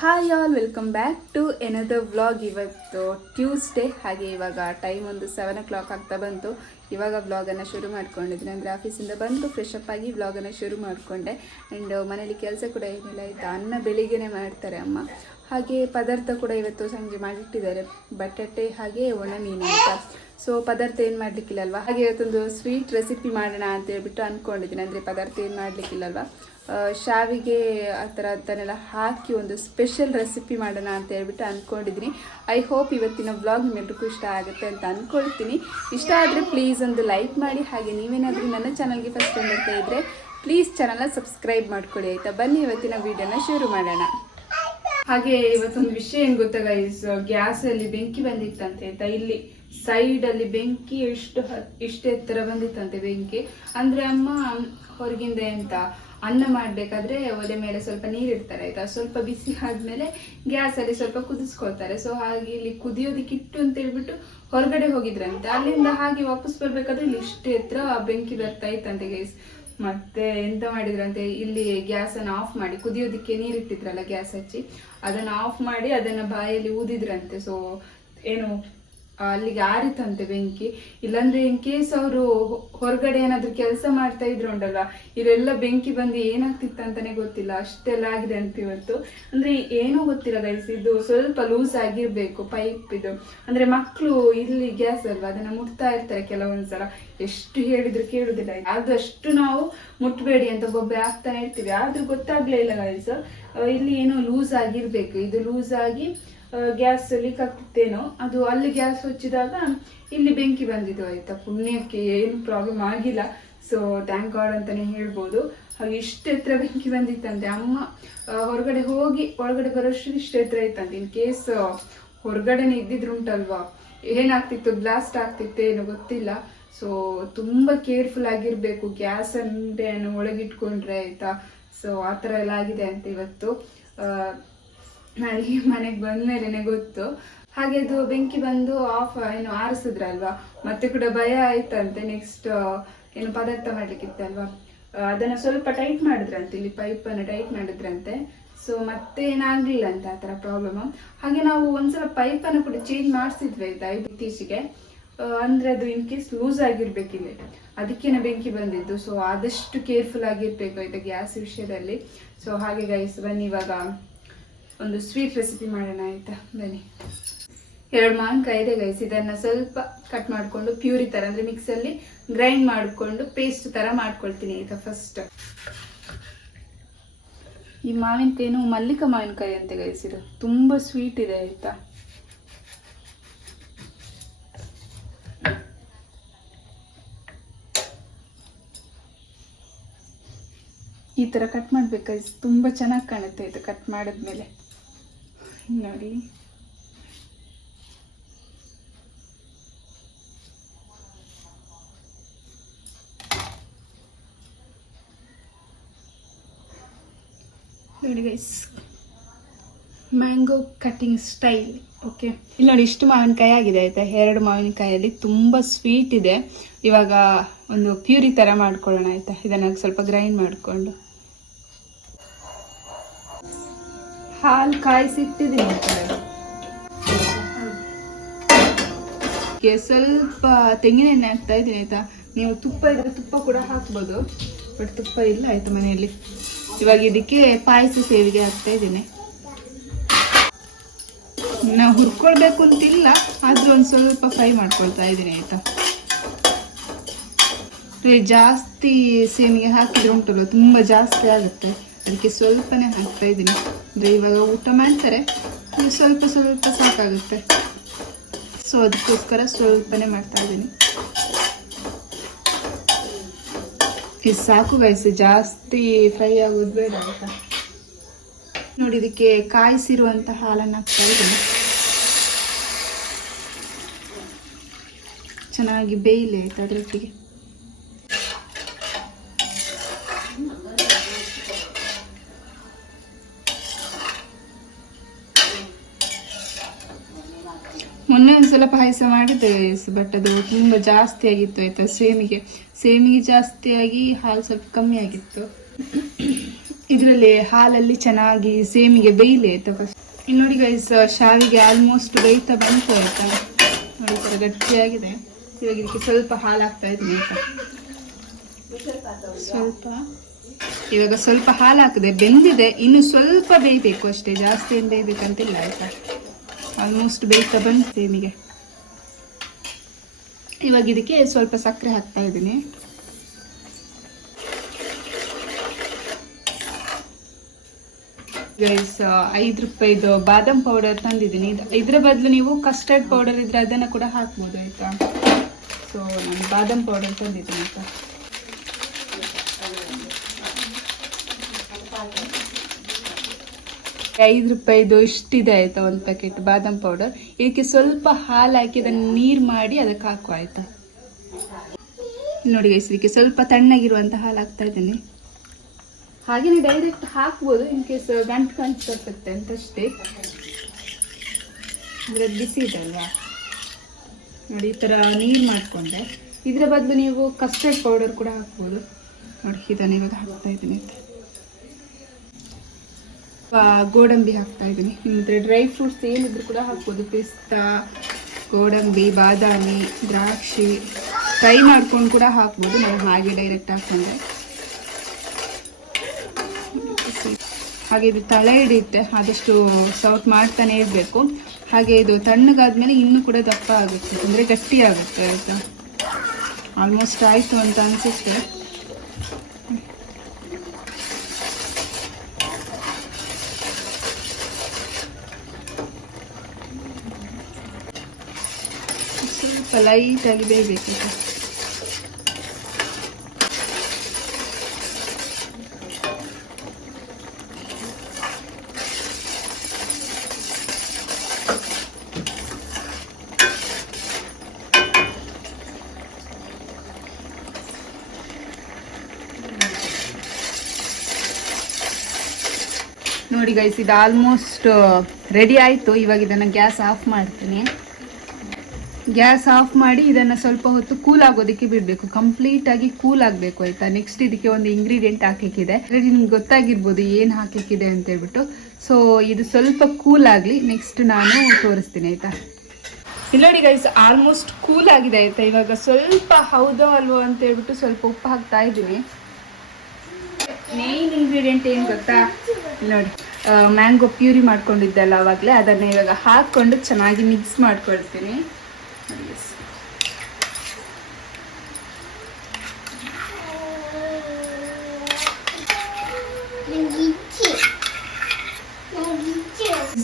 Hi all welcome back to another vlog ಇವತ್ತು Tuesday ಹಾಗೆ ಇವಾಗ ಟೈಮ್ ಒಂದು ಸೆವೆನ್ ಓ ಕ್ಲಾಕ್ ಆಗ್ತಾ ಬಂತು. ಇವಾಗ ವ್ಲಾಗನ್ನು ಶುರು ಮಾಡ್ಕೊಂಡಿದ್ದೀನಿ. ಅಂದರೆ ಆಫೀಸಿಂದ ಬಂದು ಫ್ರೆಶ್ ಅಪ್ ಆಗಿ ವ್ಲಾಗನ್ನು ಶುರು ಮಾಡಿಕೊಂಡೆ. ಆ್ಯಂಡ್ ಮನೇಲಿ ಕೆಲಸ ಕೂಡ ಏನಿಲ್ಲ, ಆಯಿತು? ಅನ್ನ ಬೆಳಿಗ್ಗೆನೇ ಮಾಡ್ತಾರೆ ಅಮ್ಮ. ಹಾಗೆ ಪದಾರ್ಥ ಕೂಡ ಇವತ್ತು ಸಂಜೆ ಮಾಡಿಟ್ಟಿದ್ದಾರೆ. ಬಟಾಟೆ ಹಾಗೆ ಒಣ ಮೀನು ಅಂತ. ಸೊ ಪದಾರ್ಥ ಏನು ಮಾಡಲಿಕ್ಕಿಲ್ಲ ಅಲ್ವಾ ಹಾಗೆ ಇವತ್ತೊಂದು ಸ್ವೀಟ್ ರೆಸಿಪಿ ಮಾಡೋಣ ಅಂತ ಹೇಳ್ಬಿಟ್ಟು ಅಂದ್ಕೊಂಡಿದ್ದೀನಿ ಅಂದರೆ ಪದಾರ್ಥ ಏನು ಮಾಡಲಿಕ್ಕಿಲ್ಲಲ್ವಾ? ಶಾವಿಗೆ ಆ ಥರ ಅದನ್ನೆಲ್ಲ ಹಾಕಿ ಒಂದು ಸ್ಪೆಷಲ್ ರೆಸಿಪಿ ಮಾಡೋಣ ಅಂತ ಹೇಳ್ಬಿಟ್ಟು ಅಂದ್ಕೊಂಡಿದ್ದೀನಿ ಐ ಹೋಪ್ ಇವತ್ತಿನ ವ್ಲಾಗ್ ನಿಮ್ಮೆಲ್ರಿಗೂ ಇಷ್ಟ ಆಗುತ್ತೆ ಅಂತ ಅಂದ್ಕೊಳ್ತೀನಿ ಇಷ್ಟ ಆದರೆ ಪ್ಲೀಸ್ ಒಂದು ಲೈಕ್ ಮಾಡಿ. ಹಾಗೆ ನೀವೇನಾದರೂ ನನ್ನ ಚಾನಲ್ಗೆ ಫಸ್ಟ್ ಟೈಮ್ ಬರ್ತಾ ಇದ್ದರೆ ಪ್ಲೀಸ್ ಚಾನಲ್ನ ಸಬ್ಸ್ಕ್ರೈಬ್ ಮಾಡ್ಕೊಳ್ಳಿ, ಆಯಿತಾ? ಬನ್ನಿ ಇವತ್ತಿನ ವೀಡಿಯೋನ ಶುರು ಮಾಡೋಣ. ಹಾಗೆ ಇವತ್ತೊಂದು ವಿಷಯ ಏನ್ ಗೊತ್ತಾ ಗೈಸ್ ಗ್ಯಾಸ್ ಅಲ್ಲಿ ಬೆಂಕಿ ಬಂದಿತ್ತಂತೆ ಆಯ್ತಾ ಇಲ್ಲಿ ಸೈಡ್ ಅಲ್ಲಿ ಬೆಂಕಿ ಎಷ್ಟು ಇಷ್ಟ ಎತ್ತರ ಬಂದಿತ್ತಂತೆ ಬೆಂಕಿ. ಅಂದ್ರೆ ಅಮ್ಮ ಹೊರಗಿಂದ ಎಂತ ಅನ್ನ ಮಾಡ್ಬೇಕಾದ್ರೆ ಒಲೆ ಮೇಲೆ ಸ್ವಲ್ಪ ನೀರು ಇಡ್ತಾರೆ, ಆಯ್ತಾ? ಸ್ವಲ್ಪ ಬಿಸಿ ಆದ್ಮೇಲೆ ಗ್ಯಾಸ್ ಅಲ್ಲಿ ಸ್ವಲ್ಪ ಕುದಿಸ್ಕೊಳ್ತಾರೆ. ಸೊ ಹಾಗೆ ಇಲ್ಲಿ ಕುದಿಯೋದಕ್ಕೆ ಇಟ್ಟು ಅಂತ ಹೇಳ್ಬಿಟ್ಟು ಹೊರಗಡೆ ಹೋಗಿದ್ರಂತೆ. ಅಲ್ಲಿಂದ ಹಾಗೆ ವಾಪಸ್ ಬರ್ಬೇಕಾದ್ರೆ ಇಲ್ಲಿ ಇಷ್ಟು ಎತ್ತರ ಬೆಂಕಿ ಬರ್ತಾ ಇತ್ತಂತೆ ಗೈಸ್ ಮತ್ತೆ ಎಂತ ಮಾಡಿದ್ರಂತೆ? ಇಲ್ಲಿ ಗ್ಯಾಸ್ ಅನ್ನು ಆಫ್ ಮಾಡಿ, ಕುದಿಯೋದಕ್ಕೆ ನೀರಿಟ್ಟಿದ್ರಲ್ಲ ಗ್ಯಾಸ್ ಹಚ್ಚಿ, ಅದನ್ನ ಆಫ್ ಮಾಡಿ ಅದನ್ನ ಬಾಯಲ್ಲಿ ಊದಿದ್ರಂತೆ. ಸೊ ಏನು ಅಲ್ಲಿಗೆ ಆರಿತಂತೆ ಬೆಂಕಿ. ಇಲ್ಲಾಂದ್ರೆ ಇನ್ ಕೇಸ್ ಅವರು ಹೊರಗಡೆ ಏನಾದ್ರು ಕೆಲಸ ಮಾಡ್ತಾ ಇದ್ರು ಉಂಟಲ್ಲ ಇವರೆಲ್ಲ ಬೆಂಕಿ ಬಂದು ಏನಾಗ್ತಿತ್ತು ಅಂತಾನೆ ಗೊತ್ತಿಲ್ಲ. ಅಷ್ಟೆಲ್ಲ ಆಗಿದೆ ಅಂತ ಇವತ್ತು. ಅಂದ್ರೆ ಏನೂ ಗೊತ್ತಿಲ್ಲ ಗೈಸ್ ಇದು ಸ್ವಲ್ಪ ಲೂಸ್ ಆಗಿರ್ಬೇಕು ಪೈಪ್ ಇದು. ಅಂದ್ರೆ ಮಕ್ಕಳು ಇಲ್ಲಿ ಗ್ಯಾಸ್ ಅಲ್ವಾ? ಅದನ್ನ ಮುಟ್ತಾ ಇರ್ತಾರೆ ಕೆಲವೊಂದ್ಸಲ. ಎಷ್ಟು ಹೇಳಿದ್ರು ಕೇಳುದಿಲ್ಲ. ಆದಷ್ಟು ನಾವು ಮುಟ್ಬೇಡಿ ಅಂತ ಗೊಬ್ಬೆ ಹಾಕ್ತಾನೆ ಇರ್ತೀವಿ. ಆದ್ರೂ ಗೊತ್ತಾಗ್ಲೇ ಇಲ್ಲ ಗೈಸ್ ಇಲ್ಲಿ ಏನೋ ಲೂಸ್ ಆಗಿರ್ಬೇಕು. ಇದು ಲೂಸ್ ಆಗಿ ಗ್ಯಾಸ್ ಲೀಕ್ ಆಗ್ತಿತ್ತೇನೋ, ಅದು ಅಲ್ಲಿ ಗ್ಯಾಸ್ ಹಚ್ಚಿದಾಗ ಇಲ್ಲಿ ಬೆಂಕಿ ಬಂದಿದ್ದು, ಆಯ್ತಾ? ಪುಣ್ಯಕ್ಕೆ ಏನು ಪ್ರಾಬ್ಲಮ್ ಆಗಿಲ್ಲ. ಸೊ ಥ್ಯಾಂಕ್ ಗಾಡ್ ಅಂತಾನೆ ಹೇಳ್ಬೋದು. ಹಾಗೆ ಇಷ್ಟು ಎತ್ತರ ಬೆಂಕಿ ಬಂದಿತ್ತಂತೆ. ಅಮ್ಮ ಹೊರಗಡೆ ಹೋಗಿ ಒಳಗಡೆ ಬರೋಷ್ಟು ಇಷ್ಟು ಎತ್ತರ ಇತ್ತಂತೆ. ಇನ್ ಕೇಸ್ ಹೊರಗಡೆನೆ ಇದ್ದಿದ್ರುಂಟಲ್ವಾ ಏನಾಗ್ತಿತ್ತು? ಬ್ಲಾಸ್ಟ್ ಆಗ್ತಿತ್ತು ಏನೋ ಗೊತ್ತಿಲ್ಲ. ಸೊ ತುಂಬಾ ಕೇರ್ಫುಲ್ ಆಗಿರಬೇಕು. ಗ್ಯಾಸ್ ಅಂದ್ರೆ ಒಳಗಿಟ್ಕೊಂಡ್ರೆ, ಆಯ್ತಾ? ಸೊ ಆ ಥರ ಎಲ್ಲ ಆಗಿದೆ ಅಂತ ಇವತ್ತು. ನನಗೆ ಮನೆಗೆ ಬಂದ್ಮೇಲೆನೆ ಗೊತ್ತು. ಹಾಗೆ ಅದು ಬೆಂಕಿ ಬಂದು ಆಫ್ ಏನು ಆರಿಸಿದ್ರಲ್ವಾ? ಮತ್ತೆ ಕೂಡ ಭಯ ಆಯ್ತಂತೆ ನೆಕ್ಸ್ಟ್ ಏನು ಪದಾರ್ಥ ಮಾಡ್ಲಿಕ್ಕಿತ್ತಲ್ವಾ? ಅದನ್ನ ಸ್ವಲ್ಪ ಟೈಟ್ ಮಾಡಿದ್ರಂತೆ, ಇಲ್ಲಿ ಪೈಪ್ ಅನ್ನು ಟೈಟ್ ಮಾಡಿದ್ರಂತೆ. ಸೊ ಮತ್ತೆ ಏನಾಗ್ಲಿಲ್ಲ ಅಂತ ಆ ತರ ಪ್ರಾಬ್ಲಮ್ ಹಾಗೆ ನಾವು ಒಂದ್ಸಲ ಪೈಪ್ ಅನ್ನು ಕೂಡ ಚೇಂಜ್ ಮಾಡಿಸಿದ್ವಿ ಆಯ್ತಾ ಇತ್ತೀಚೆಗೆ. ಅಂದ್ರೆ ಅದು ಇನ್ ಕೇಸ್ ಲೂಸ್ ಆಗಿರ್ಬೇಕಿಲ್ಲ ಅದಕ್ಕೇನೆ ಬೆಂಕಿ ಬಂದಿದ್ದು. ಸೊ ಆದಷ್ಟು ಕೇರ್ಫುಲ್ ಆಗಿರ್ಬೇಕು ಆಯ್ತಾ ಗ್ಯಾಸ್ ವಿಷಯದಲ್ಲಿ. ಸೊ ಹಾಗೆ ಗೈಸ್ ಬನ್ನಿ ಇವಾಗ. ಒಂದು ಸ್ವೀಟ್ ರೆಸಿಪಿ ಮಾಡೋಣ ಆಯ್ತಾ? ಬನ್ನಿ. ಎರಡು ಮಾವಿನಕಾಯಿ ಇದೆ ಗೈಸ್ ಇದನ್ನ ಸ್ವಲ್ಪ ಕಟ್ ಮಾಡಿಕೊಂಡು ಪ್ಯೂರಿ ತರ, ಅಂದ್ರೆ ಮಿಕ್ಸಲ್ಲಿ ಗ್ರೈಂಡ್ ಮಾಡಿಕೊಂಡು ಪೇಸ್ಟ್ ತರ ಮಾಡ್ಕೊಳ್ತೀನಿ ಆಯ್ತಾ ಫಸ್ಟ್ ಈ ಮಾವಿನಕಾಯಿನೂ ಮಲ್ಲಿಕ ಮಾವಿನಕಾಯಿ ಅಂತ ಗೈಸ್ ಇದು. ತುಂಬಾ ಸ್ವೀಟ್ ಇದೆ ಆಯ್ತಾ? ಈ ತರ ಕಟ್ ಮಾಡ್ಬೇಕು ತುಂಬಾ ಚೆನ್ನಾಗಿ ಕಾಣುತ್ತೆ ಇದು ಕಟ್ ಮಾಡಿದ್ಮೇಲೆ. ನೋಡಿ. ನೋಡಿ guys mango cutting style okay ಇಲ್ಲಿ ನೋಡಿ ಇಷ್ಟು ಮಾವಿನಕಾಯಿ ಆಗಿದೆ, ಆಯಿತಾ? ಎರಡು ಮಾವಿನಕಾಯಲ್ಲಿ ತುಂಬ ಸ್ವೀಟ್ ಇದೆ. ಇವಾಗ ಒಂದು ಪ್ಯೂರಿ ಥರ ಮಾಡ್ಕೊಳ್ಳೋಣ, ಆಯಿತಾ? ಇದನ್ನು ಸ್ವಲ್ಪ ಗ್ರೈಂಡ್ ಮಾಡಿಕೊಂಡು. ಹಾಲು ಕಾಯಿಸಿಟ್ಟಿದ್ದೀನಿ ಸ್ವಲ್ಪ ತೆಂಗಿನೆಣ್ಣೆ ಹಾಕ್ತಾ ಇದ್ದೀನಿ, ಆಯ್ತಾ? ನೀವು ತುಪ್ಪ ಇದ್ರೆ ತುಪ್ಪ ಕೂಡ ಹಾಕ್ಬೋದು, ಬಟ್ ತುಪ್ಪ ಇಲ್ಲ, ಆಯ್ತು ಮನೆಯಲ್ಲಿ? ಇವಾಗ ಇದಕ್ಕೆ ಪಾಯಸ ಸೇವಿಗೆ ಹಾಕ್ತಾ ಇದ್ದೀನಿ. ನಾವು ಹುರ್ಕೊಳ್ಬೇಕು ಅಂತಿಲ್ಲ, ಆದ್ರೂ ಒಂದು ಸ್ವಲ್ಪ ಫ್ರೈ ಮಾಡ್ಕೊಳ್ತಾ ಇದ್ದೀನಿ, ಆಯ್ತಾ? ಜಾಸ್ತಿ ಸೇಮಿಗೆ ಹಾಕಿದ್ರೆ ಉಂಟಲ್ಲ ತುಂಬ ಜಾಸ್ತಿ ಆಗುತ್ತೆ. ಅದಕ್ಕೆ ಸ್ವಲ್ಪನೇ ಹಾಕ್ತಾ ಇದ್ದೀನಿ. ಅಂದರೆ ಇವಾಗ ಊಟ ಮಾಡ್ತಾರೆ. ಸ್ವಲ್ಪ ಸ್ವಲ್ಪ ಸಾಕಾಗುತ್ತೆ. ಸೊ ಅದಕ್ಕೋಸ್ಕರ ಸ್ವಲ್ಪನೇ ಮಾಡ್ತಾ ಇದ್ದೀನಿ. ಇದು ಸಾಕು ಬಯಸು ಜಾಸ್ತಿ ಫ್ರೈ ಆಗೋದು ಬೇಡ ಅಂತ ನೋಡಿ, ಇದಕ್ಕೆ ಕಾಯಿಸಿರುವಂಥ ಹಾಲನ್ನು ಹಾಕ್ತಾ ಇದ್ದೀನಿ. ಚೆನ್ನಾಗಿ ಬೇಯಿಲೆ ಅದರೊಟ್ಟಿಗೆ ಮೊನ್ನೆ ಒಂದ್ಸಲ ಮಾಡಿದ್ದೇವೆ ಮಾಡಿದ್ದೆ ಬಟ್ ಅದು ತುಂಬ ಜಾಸ್ತಿ ಆಗಿತ್ತು ಆಯ್ತಾ ಸೇಮಿಗೆ. ಸೇಮಿಗೆ ಜಾಸ್ತಿ ಆಗಿ ಹಾಲು ಸ್ವಲ್ಪ ಕಮ್ಮಿ ಆಗಿತ್ತು. ಇದರಲ್ಲಿ ಹಾಲಲ್ಲಿ ಚೆನ್ನಾಗಿ ಸೇಮಿಗೆ ಬೇಯಲಿ ಆಯ್ತಾ ಫಸ್ಟ್ ಇಲ್ಲಿ ನೋಡಿ ಗೈಸ್ ಶಾವಿಗೆ ಆಲ್ಮೋಸ್ಟ್ ಬೇಯ್ತಾ ಬಂತು ಆಯ್ತಾ. ನೋಡಿ ಥರ ಗಟ್ಟಿಯಾಗಿದೆ. ಇವಾಗ ಇದಕ್ಕೆ ಸ್ವಲ್ಪ ಹಾಲು ಹಾಕ್ತಾ ಇದ್ದೀನಿ ಆಯ್ತಾ. ಸ್ವಲ್ಪ. ಇವಾಗ ಸ್ವಲ್ಪ ಹಾಲು ಹಾಕಿದೆ ಬೆಂದಿದೆ. ಇನ್ನು ಸ್ವಲ್ಪ ಬೇಯಬೇಕು ಅಷ್ಟೇ. ಜಾಸ್ತಿ ಏನು ಬೇಯಬೇಕಂತಿಲ್ಲ ಆಯ್ತಾ. ಆಲ್ಮೋಸ್ಟ್ ಬೇಯ್ತಾ ಬಂತು ಸೇಮಿಗೆ. ಇವಾಗ ಇದಕ್ಕೆ ಸ್ವಲ್ಪ ಸಕ್ಕರೆ ಹಾಕ್ತಾ ಇದ್ದೀನಿ. ಗೈಸ್ ಐದು ರೂಪಾಯಿದು ಬಾದಾಮ್ ಪೌಡರ್ ತಂದಿದ್ದೀನಿ. ಇದರ ಬದಲು ನೀವು ಕಸ್ಟರ್ಡ್ ಪೌಡರ್ ಇದ್ರೆ ಅದನ್ನು ಕೂಡ ಹಾಕ್ಬೋದು, ಆಯಿತಾ? ಸೊ ನಾನು ಬಾದಾಮ್ ಪೌಡರ್ ತಂದಿದ್ದೀನಿ, ಆಯ್ತಾ? ಐದು ರೂಪಾಯಿದು ಇಷ್ಟಿದೆ ಆಯಿತಾ ಒಂದು ಪ್ಯಾಕೆಟ್ ಬಾದಾಮ್ ಪೌಡರ್ ಇದಕ್ಕೆ ಸ್ವಲ್ಪ ಹಾಲು ಹಾಕಿ ಅದನ್ನು ನೀರು ಮಾಡಿ ಅದಕ್ಕೆ ಹಾಕುವ ಆಯಿತಾ? ನೋಡಿ ಇದಕ್ಕೆ ಸ್ವಲ್ಪ ತಣ್ಣಗಿರುವಂಥ ಹಾಲು ಹಾಕ್ತಾ ಇದ್ದೀನಿ. ಹಾಗೇನೆ ಡೈರೆಕ್ಟ್ ಹಾಕ್ಬೋದು ಇನ್ ಕೇಸ್ ಗಂಟು ಗಂಟು ಅಂತ ಅಷ್ಟೇ ಅಂದರೆ ಬಿಸಿ ಇದೆ ಅಲ್ವಾ ನೋಡಿ ಈ ಥರ ನೀರು ಮಾಡಿಕೊಂಡೆ. ಇದರ ಬದಲು ನೀವು ಕಸ್ಟರ್ಡ್ ಪೌಡರ್ ಕೂಡ ಹಾಕ್ಬೋದು. ನೋಡಿ, ಇದನ್ನು ಇವಾಗ ಹಾಕ್ತಾ ಇದ್ದೀನಿ. ಗೋಡಂಬಿ ಹಾಕ್ತಾ ಇದ್ದೀನಿ. ನಿಮ್ಮತ್ರ ಡ್ರೈ ಫ್ರೂಟ್ಸ್ ಏನಿದ್ರು ಕೂಡ ಹಾಕ್ಬೋದು. ಪಿಸ್ತಾ ಗೋಡಂಬಿ, ಬಾದಾಮಿ, ದ್ರಾಕ್ಷಿ ಫ್ರೈ ಮಾಡ್ಕೊಂಡು ಕೂಡ ಹಾಕ್ಬೋದು. ನಾನು ಹಾಗೆ ಡೈರೆಕ್ಟ್ ಹಾಕ್ಕೊಂಡೆ. ಹಾಗೆ ಇದು ತಲೆ ಹಿಡಿಯುತ್ತೆ. ಆದಷ್ಟು ಸೌಟ್ ಮಾಡ್ತಾನೆ ಇರಬೇಕು. ಹಾಗೆ ಇದು ತಣ್ಣಗಾದ್ಮೇಲೆ ಇನ್ನೂ ಕೂಡ ದಪ್ಪ ಆಗುತ್ತೆ. ಅಂದರೆ ಗಟ್ಟಿ ಆಗುತ್ತೆ, ಆಯಿತಾ? ಆಲ್ಮೋಸ್ಟ್ ಆಯಿತು ಅಂತ ಅನಿಸುತ್ತೆ. ಸ್ವಲ್ಪ ಲೈಟಾಗಿ ಬೇಯಬೇಕು ನೋಡಿ ಗೈಸ್ ಇದು ಆಲ್ಮೋಸ್ಟ್ ರೆಡಿ ಆಯಿತು. ಇವಾಗ ಇದನ್ನು ಗ್ಯಾಸ್ ಆಫ್ ಮಾಡ್ತೀನಿ. ಗ್ಯಾಸ್ ಆಫ್ ಮಾಡಿ ಇದನ್ನು ಸ್ವಲ್ಪ ಹೊತ್ತು ಕೂಲ್ ಆಗೋದಕ್ಕೆ ಬಿಡಬೇಕು. ಕಂಪ್ಲೀಟ್ ಆಗಿ ಕೂಲ್ ಆಗಬೇಕು ಆಯ್ತಾ? ನೆಕ್ಸ್ಟ್ ಇದಕ್ಕೆ ಒಂದು ಇಂಗ್ರೀಡಿಯೆಂಟ್ ಹಾಕಿದೆ ನಿಮ್ಗೆ ಗೊತ್ತಾಗಿರ್ಬೋದು ಏನು ಹಾಕಿಕ್ಕಿದೆ ಅಂತ ಹೇಳ್ಬಿಟ್ಟು. ಸೊ ಇದು ಸ್ವಲ್ಪ ಕೂಲ್ ಆಗಲಿ ನೆಕ್ಸ್ಟ್ ನಾನು ತೋರಿಸ್ತೀನಿ ಆಯ್ತಾ? ಇಲ್ಲ ನೋಡಿ ಗೈಸ್ ಆಲ್ಮೋಸ್ಟ್ ಕೂಲ್ ಆಗಿದೆ ಆಯ್ತಾ? ಇವಾಗ ಸ್ವಲ್ಪ ಹೌದೋ ಅಲ್ವೋ ಅಂತ ಹೇಳ್ಬಿಟ್ಟು ಸ್ವಲ್ಪ ಉಪ್ಪು ಹಾಕ್ತಾ ಇದ್ದೀನಿ. ಮೇನ್ ಇಂಗ್ರೀಡಿಯೆಂಟ್ ಏನು ಗೊತ್ತಾ? ನೋಡಿ ಮ್ಯಾಂಗೋ ಪ್ಯೂರಿ ಮಾಡ್ಕೊಂಡಿದ್ದಲ್ಲ ಅವಾಗಲೇ. ಅದನ್ನು ಇವಾಗ ಹಾಕ್ಕೊಂಡು ಚೆನ್ನಾಗಿ ಮಿಕ್ಸ್ ಮಾಡ್ಕೊಳ್ತೀನಿ. Guys.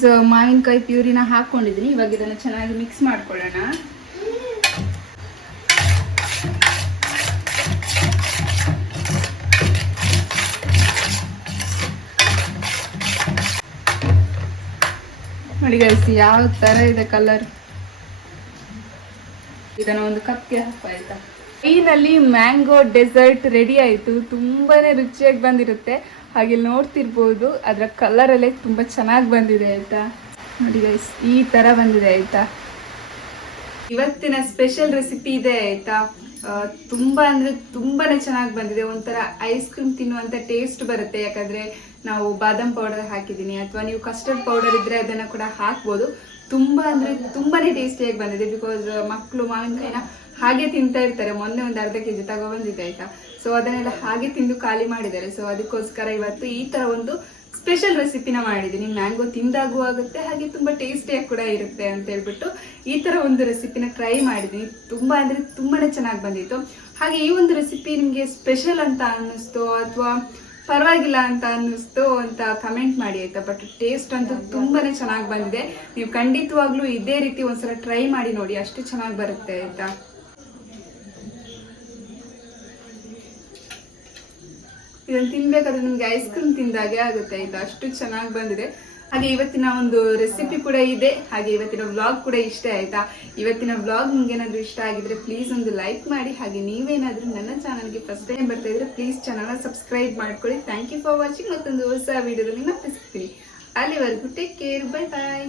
So, ಮಾವಿನಕಾಯಿ ಪ್ಯೂರಿನ ಹಾಕೊಂಡಿದ್ದೀನಿ. ಇವಾಗ ಇದನ್ನು ಚೆನ್ನಾಗಿ ಮಿಕ್ಸ್ ಮಾಡ್ಕೊಳ್ಳೋಣ. ನೋಡಿ ಗೈಸ್ ಯಾವ ಥರ ಇದೆ ಕಲರ್ ಇದನ್ನ ಒಂದು ಕಪ್ಗೆ ಆಯ್ತಾ? ಟೀನಲ್ಲಿ ಮ್ಯಾಂಗೋ ಡೆಸರ್ಟ್ ರೆಡಿ ಆಯಿತು. ತುಂಬಾನೇ ರುಚಿಯಾಗಿ ಬಂದಿರುತ್ತೆ. ಹಾಗೆ ನೋಡ್ತಿರ್ಬೋದು, ಅದರ ಕಲರ್ ಅಲ್ಲೇ ತುಂಬಾ ಚೆನ್ನಾಗಿ ಬಂದಿದೆ, ಆಯ್ತಾ? ನೋಡಿ ಗೈಸ್ ಈ ತರ ಬಂದಿದೆ, ಆಯ್ತಾ? ಇವತ್ತಿನ ಸ್ಪೆಷಲ್ ರೆಸಿಪಿ ಇದೆ, ಆಯ್ತಾ? ತುಂಬಾ ಅಂದ್ರೆ ತುಂಬಾನೇ ಚೆನ್ನಾಗಿ ಬಂದಿದೆ. ಒಂಥರ ಐಸ್ ಕ್ರೀಮ್ ತಿನ್ನುವಂತ ಟೇಸ್ಟ್ ಬರುತ್ತೆ. ಯಾಕಂದ್ರೆ ನಾವು ಬಾದಾಮ್ ಪೌಡರ್ ಹಾಕಿದ್ದೀನಿ. ಅಥವಾ ನೀವು ಕಸ್ಟರ್ಡ್ ಪೌಡರ್ ಇದ್ರೆ ಅದನ್ನ ಕೂಡ ಹಾಕ್ಬೋದು. ತುಂಬಾ ಅಂದ್ರೆ ತುಂಬಾನೇ ಟೇಸ್ಟಿಯಾಗಿ ಬಂದಿದೆ ಬಿಕಾಸ್ ಮಕ್ಕಳು ಮಾವಿನಕಾಯಿನ ಹಾಗೆ ತಿಂತಾ ಇರ್ತಾರೆ. ಮೊನ್ನೆ ಒಂದು ಅರ್ಧ ಕೆಜಿ ತಗೊಬಂದಿದೆ ಆಯ್ತಾ? ಸೊ ಅದನ್ನೆಲ್ಲ ಹಾಗೆ ತಿಂದು ಖಾಲಿ ಮಾಡಿದ್ದಾರೆ. ಸೊ ಅದಕ್ಕೋಸ್ಕರ ಇವತ್ತು ಈ ತರ ಒಂದು ಸ್ಪೆಷಲ್ ರೆಸಿಪಿನ ಮಾಡಿದ್ದೀನಿ. ಮ್ಯಾಂಗೋ ತಿಂದಾಗೂ ಆಗುತ್ತೆ, ಹಾಗೆ ತುಂಬಾ ಟೇಸ್ಟಿಯಾಗಿ ಕೂಡ ಇರುತ್ತೆ ಅಂತ ಹೇಳ್ಬಿಟ್ಟು ಈ ತರ ಒಂದು ರೆಸಿಪಿನ ಟ್ರೈ ಮಾಡಿದ್ದೀನಿ. ತುಂಬಾ ಅಂದ್ರೆ ತುಂಬಾನೇ ಚೆನ್ನಾಗಿ ಬಂದಿತ್ತು. ಹಾಗೆ ಈ ಒಂದು ರೆಸಿಪಿ ನಿಮಗೆ ಸ್ಪೆಷಲ್ ಅಂತ ಅನ್ನಿಸ್ತು, ಅಥವಾ ಪರವಾಗಿಲ್ಲ ಅಂತ ಅನ್ನಿಸ್ತು ಅಂತ ಕಮೆಂಟ್ ಮಾಡಿ ಆಯ್ತಾ? ಬಟ್ ಟೇಸ್ಟ್ ಅಂತೂ ತುಂಬಾನೇ ಚೆನ್ನಾಗಿ ಬಂದಿದೆ. ನೀವು ಖಂಡಿತವಾಗ್ಲೂ ಇದೇ ರೀತಿ ಒಂದ್ಸಲ ಟ್ರೈ ಮಾಡಿ ನೋಡಿ, ಅಷ್ಟು ಚೆನ್ನಾಗಿ ಬರುತ್ತೆ ಆಯ್ತಾ? ಇದನ್ನು ತಿನ್ಬೇಕಾದ್ರೆ ನಿಮ್ಗೆ ಐಸ್ ಕ್ರೀಮ್ ತಿಂದಾಗೆ ಆಗುತ್ತೆ, ಆಯ್ತಾ? ಅಷ್ಟು ಚೆನ್ನಾಗಿ ಬಂದಿದೆ. ಹಾಗೆ ಇವತ್ತಿನ ಒಂದು ರೆಸಿಪಿ ಕೂಡ ಇದೆ. ಹಾಗೆ ಇವತ್ತಿನ ವ್ಲಾಗ್ ಕೂಡ ಇಷ್ಟ, ಆಯ್ತಾ? ಇವತ್ತಿನ ವ್ಲಾಗ್ ನಿಮ್ಗೆ ಏನಾದ್ರು ಇಷ್ಟ ಆಗಿದ್ರೆ ಪ್ಲೀಸ್ ಒಂದು ಲೈಕ್ ಮಾಡಿ. ಹಾಗೆ ನೀವೇನಾದ್ರೂ ನನ್ನ ಚಾನಲ್ಗೆ ಫಸ್ಟ್ ಟೈಮ್ ಬರ್ತಾ ಇದ್ರೆ ಪ್ಲೀಸ್ ಚಾನಲ್ನ ಸಬ್ಸ್ಕ್ರೈಬ್ ಮಾಡ್ಕೊಳ್ಳಿ. ಥ್ಯಾಂಕ್ ಯು ಫಾರ್ ವಾಚಿಂಗ್ ಮತ್ತೊಂದು ಹೊಸ ವಿಡಿಯೋದಲ್ಲಿ ಮತ್ತೆ ಸಿಗ್ತೀನಿ. ಅಲ್ಲಿವರೆಗೂ ಟೇಕ್ ಕೇರ್ ಬೈ ಬಾಯ್